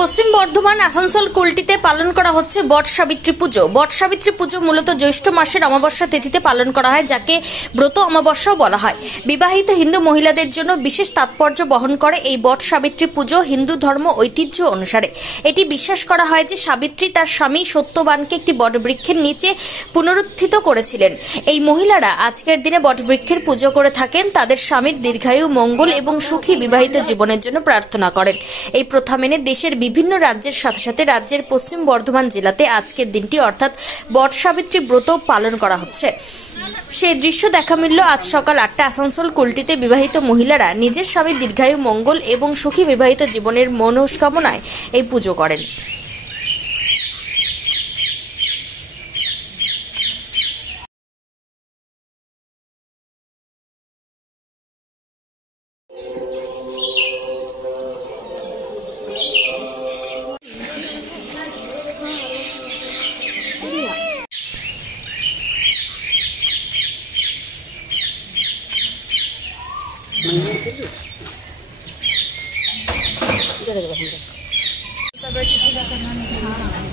পশ্চিম বর্ধমান আসানসোল কুলটিতে পালন করা হচ্ছে বট সাবিত্রী পুজো। বট সাবিত্রী পুজো মূলত জ্যৈষ্ঠ মাসের অমাবস্যা তিথিতে পালন করা হয়, যাকে ব্রত অমাবস্যাও বলা হয়। বিবাহিত হিন্দু মহিলাদের জন্য বিশেষ তাৎপর্য বহন করে এই বট সাবিত্রী পুজো। হিন্দু ধর্ম ঐতিহ্য অনুসারে এটি বিশ্বাস করা হয় যে সাবিত্রী তার স্বামী সত্যবানকে একটি বটবৃক্ষের নিচে পুনরুত্থিত করেছিলেন। এই মহিলারা আজকের দিনে বটবৃক্ষের পুজো করে থাকেন, তাদের স্বামীর দীর্ঘায়ু, মঙ্গল এবং সুখী বিবাহিত জীবনের জন্য প্রার্থনা করেন। এই প্রথা মেনে দেশের বিভিন্ন রাজ্যের সাথে সাথে রাজ্যের পশ্চিম বর্ধমান জেলাতে আজকের দিনটি অর্থাৎ বট সাবিত্রী ব্রত পালন করা হচ্ছে। সেই দৃশ্য দেখা মিলল আজ সকাল 8টায় আসানসোল কুলটিতে। বিবাহিত মহিলারা নিজের স্বামীর দীর্ঘায়ু, মঙ্গল এবং সুখী বিবাহিত জীবনের মনস্কামনায় এই পুজো করেন। पूजा करना